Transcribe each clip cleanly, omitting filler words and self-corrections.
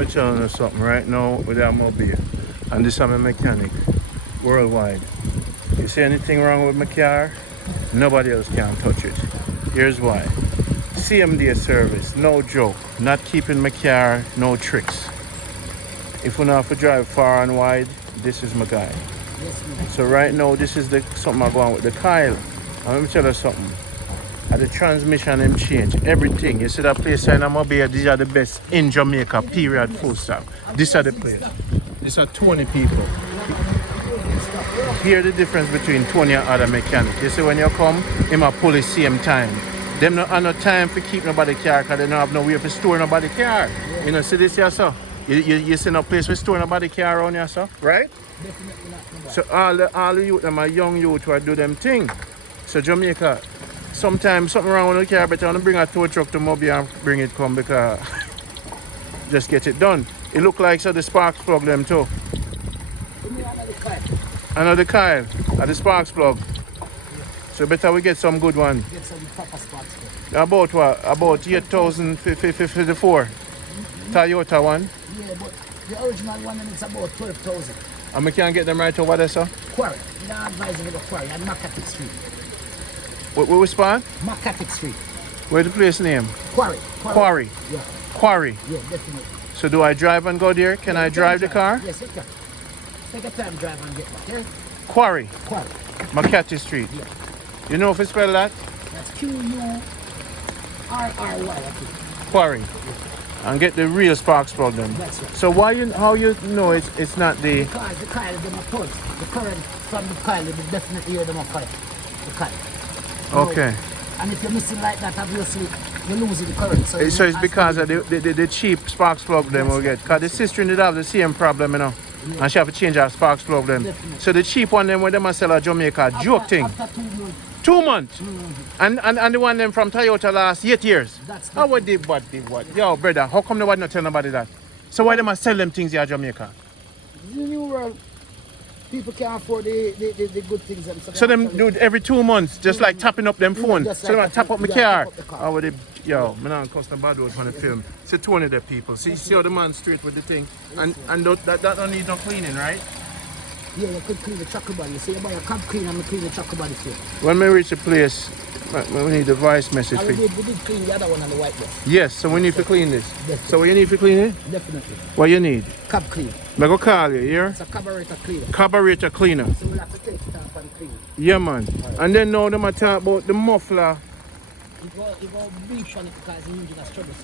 me tell you something right now with that mobile. And this is my mechanic worldwide. You see anything wrong with my car, nobody else can touch it. Here's why. CMD Service, no joke. Not keeping my car, no tricks. If we don't have to drive far and wide, this is my guy. So right now, this is something I go on with the Kyle. And let me tell you something. At the transmission, them change everything. You see that place in Mobile, these are the best in Jamaica, period, full stop. These are the place. These are 20 people. Hear the difference between 20 and other mechanics. You see when you come, him a pull the same time. Them not have no time for keep nobody car because they don't have no way for store nobody car. Yeah. You know, see this here, so? You see no place for store nobody car around here, so? Right? Definitely not. So all the youth, them are young youth who are do them thing. So Jamaica, sometimes something wrong with the car, but I want to bring a tow truck to Mobile and bring it come because just get it done. It look like so the sparks plug them too. Another coil at the sparks plug. So better we get some good one. Get some proper sparks plug. About what? About 8,054. Toyota one. Yeah, but the original one is about 12,000. And we can't get them right over there, sir? Quarry. You don't advise me to go Quarry and Macatic Street. Where we spawn? Macatic Street. Where the place name? Quarry. Quarry. Yeah. Quarry. Yeah, definitely. So do I drive and go there? Can I drive the car? Yes, you can. Take a time drive and get back, yeah? Quarry. Quarry. Macatty Street. Yeah. You know if you spell that? That's Qurry, I think. Quarry. And get the real sparks plug then. That's right. So how you know it's not the... Because the coil is in a pulse. The current from the coil, you definitely hear them a fight. The coil. Okay. And if you're missing like that, obviously, you're losing the current. So it's because of the cheap sparks plug them will get. Because the sister did have the same problem, you know. Yeah. And she have to change her sparks plug them. Definitely. So the cheap one them when them sell at Jamaica, joke thing. After 2 months. 2 months? Mm-hmm. And the one them from Toyota last 8 years? That's how would they what? Yo, brother, how come nobody not tell nobody that? So why them sell them things here at Jamaica? The new world, people can't afford the good things. So them do it every 2 months, just like tapping up them phone. Like so them tap up my car. How would they, yo, I'm not custom bad road on the film. See 20 of the people. See how the man straight with the thing. And that don't need no cleaning, right? Yeah, you could clean the chucker body. So you buy a cab clean and clean the chucker body too. When we reach the place, we need a voice message. We did clean the other one on the white bus. Yes, so we need to clean this. Definitely. So what you need to clean it? Definitely. What you need? Cab clean. I go call you, here? It's a carburetor cleaner. Carburetor cleaner. So we'll have to take it off and clean it. Yeah, man. Right. And then now them talk about the muffler. You go bleach on it because the engine has trouble.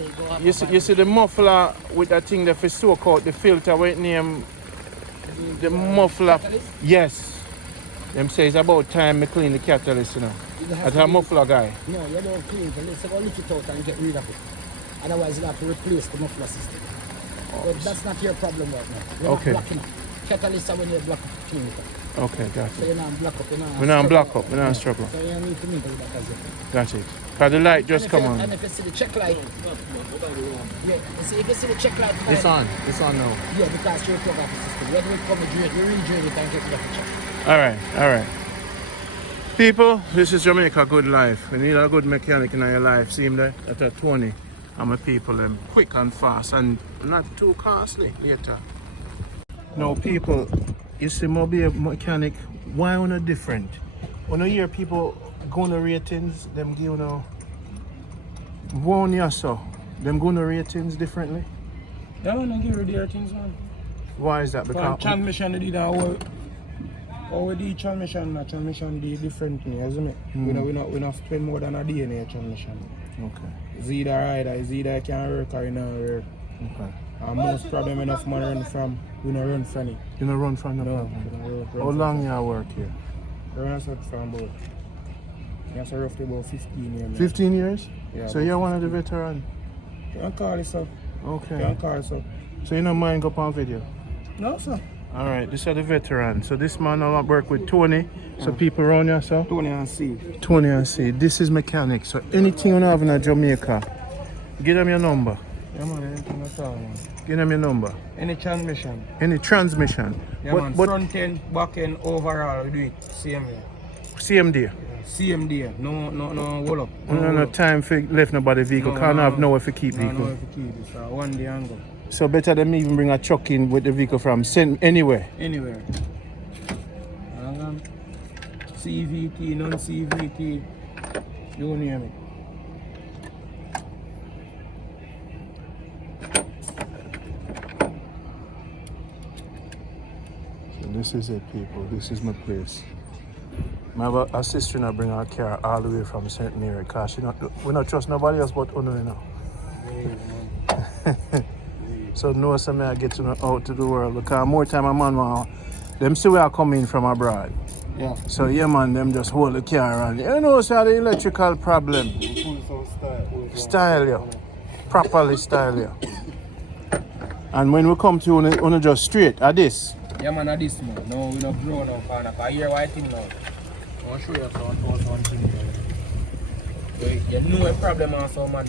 So you see the muffler with that thing that for soak out the filter, what it name? The muffler. Yes. Them say it's about time me clean the catalyst, you know. That's a muffler guy. No, you don't clean it. Let's go lift it out and get rid of it. Otherwise, you have to replace the muffler system. But that's not your problem right now. You're okay. Not blocking. Catalyst are when you block it, clean it. Okay, gotcha. So you're not block up. We're not block up. We're not struggle. So you don't need to meet with that as well. Gotcha. Because the light just come on. And if you see the check light, yeah, if you see the check light, it's on. It's on now. Yeah, because you're plug off the system. Whether it come with you redrain it and get rid of the check. All right. People, this is Jamaica Good Life. We need a good mechanic in your life. See him there? That's 20. I'm a people them quick and fast and not too costly later. No people, you see Mobile mechanic, why on a different? When you hear people going to ratings, them give you one year so, them going to ratings differently? They want to give you the ratings, man. Why is that? Because transmission they did that work. Or the transmission do different thing, isn't it? We not spend more than a day in a transmission. Okay. It's either either, it's either it can work or it not work. Okay. And most problem enough man run from, we not run from it. You don't run from the problem? How long you work here? I run from about, yes, roughly about 15 years. 15 years? Yeah. So you're one of the veterans? You can call it so. Okay. You can call it so. So you don't mind go on video? No, sir. Alright, this is the veteran. So this man I work with Tony. So people around here, sir? Tony and C. Tony and C. This is mechanic. So anything you have in Jamaica, give them your number. Yeah, man, anything at all, man. Give them your number. Any transmission. Any transmission. Yeah, man, front end, back end, overall, we do it CMD. CMD. CMD, no hold up. No time for left nobody vehicle. Can't have nowhere to keep vehicle. No, nowhere to keep it. So one day and go. So better them even bring a truck in with the vehicle from send anywhere. Anywhere. CVT, non-CVT, you name it. So this is it, people. This is my place. I have a sister and I bring her car all the way from St. Mary because we not trust nobody else but Uno, you know. So no some I get to out to the world because more time a man want them see we are coming from abroad. Yeah. So yeah man, them just hold the car and you know so the electrical problem. Style you. Properly style you. And when we come to Uno just straight at this. Yeah man, at this man. No, we not grown up and I hear what I think now. I'll show you one thing. You know a problem also man.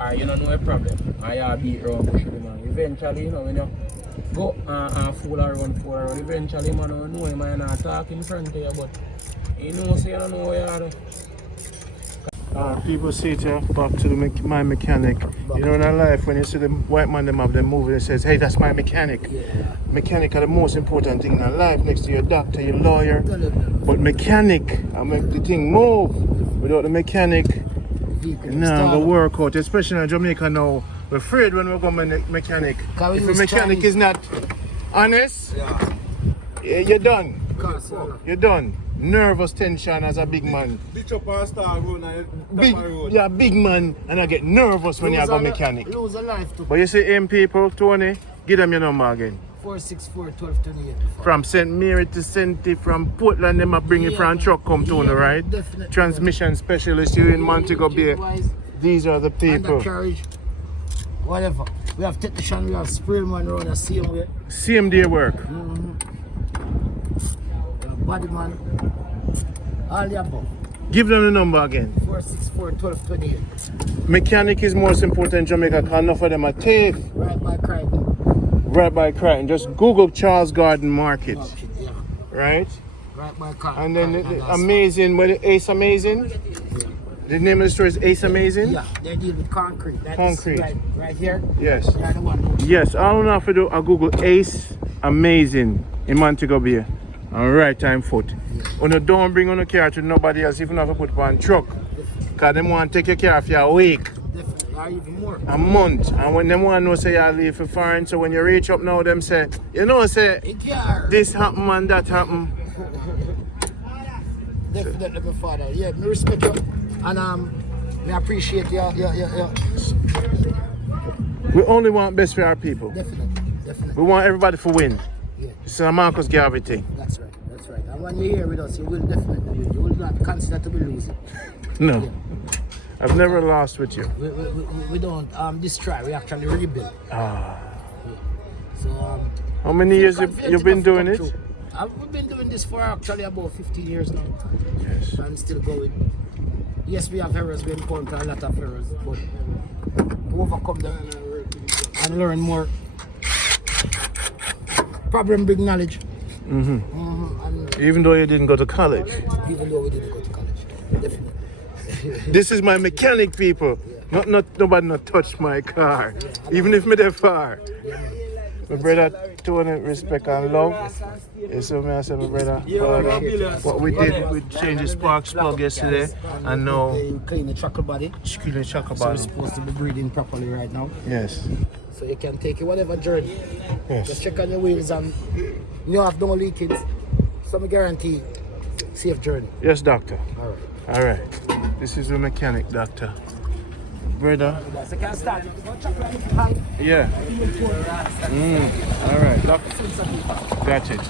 Or you don't know a problem. Or you beat around push with man. Eventually, you know, when you go and fool around, eventually man don't know him and not talk in front of you, but you know say you don't know what you are doing. People say to back to my mechanic. You know in our life when you see the white man them have them movie that says, hey, that's my mechanic. Yeah. Mechanic are the most important thing in our life next to your doctor, your lawyer. But mechanic, I make the thing move. Without the mechanic, the work out, especially in Jamaica now. We're afraid when we go mechanic. If the mechanic is not honest, you're done. You're done. Nervous tension as a big man. Bitch up and start road road. Yeah, big man, and I get nervous when you go mechanic. Lose a life too. But you see, people, Tony, give them your number again. 464-1228. From St. Mary to St. From Portland, them bring it from truck come to you, right? Definitely. Transmission specialist, you in Montego Bay. These are the people. Undercarriage, whatever. We have technician, we have sprayman around the same way. CMD work. Bodyman, all the above. Give them the number again. 464-1228. Mechanic is most important in Jamaica because enough of them are thief. Right by Crichton. Right by Crichton. Just Google Charles Garden Market. Yeah. Right? Right by Crichton. And then the Amazing, where the Ace Amazing? The name of the store is Ace Amazing? Yeah, they deal with concrete. That Concrete. Right here. Yes. They're the one. Yes, all I have to do, I Google Ace Amazing in Montego Bay. On right time foot. Yeah. Don't bring on a car to nobody else, even if you put one truck. Because they want to take your car for a week. Definitely. Or even more. A month. And when they want to know say you leave for foreign, so when you reach up now, them say, you know, say, this happen and that happen. Definitely, my father. Yeah, me respect you. And me appreciate you. We only want best for our people. Definitely. We want everybody to win. Yeah. It's a Marcus Garvey thing. That's right. And when you're here with us, you will definitely win. You will not consider to be losing. No. Yeah. I've never lost with you. We don't destroy, we actually rebuild. Ah. Yeah. So how many years you've been doing it? We've been doing this for actually about 15 years now. Yes. And still going. Yes, we have errors, we encounter a lot of errors, but to overcome them and learn more. Problem bring knowledge. And even though you didn't go to college. Even though we didn't go to college, definitely. This is my mechanic, people. Not nobody not touch my car, even if me there far. My brother, Tony, respect and love. You see me, I say, my brother. What we did, we changed the sparks plug yesterday, and now You clean the chuckle body. clean the shocker So you're body. supposed to be breathing properly right now. Yes. So you can take it whatever journey. Just Yes. check on your wheels and you have no leakage. So I guarantee safe journey. Yes, doctor. All right. All right. This is the mechanic, doctor. Brother. So you can start. Hi. Yeah. All right. Doctor. Got it.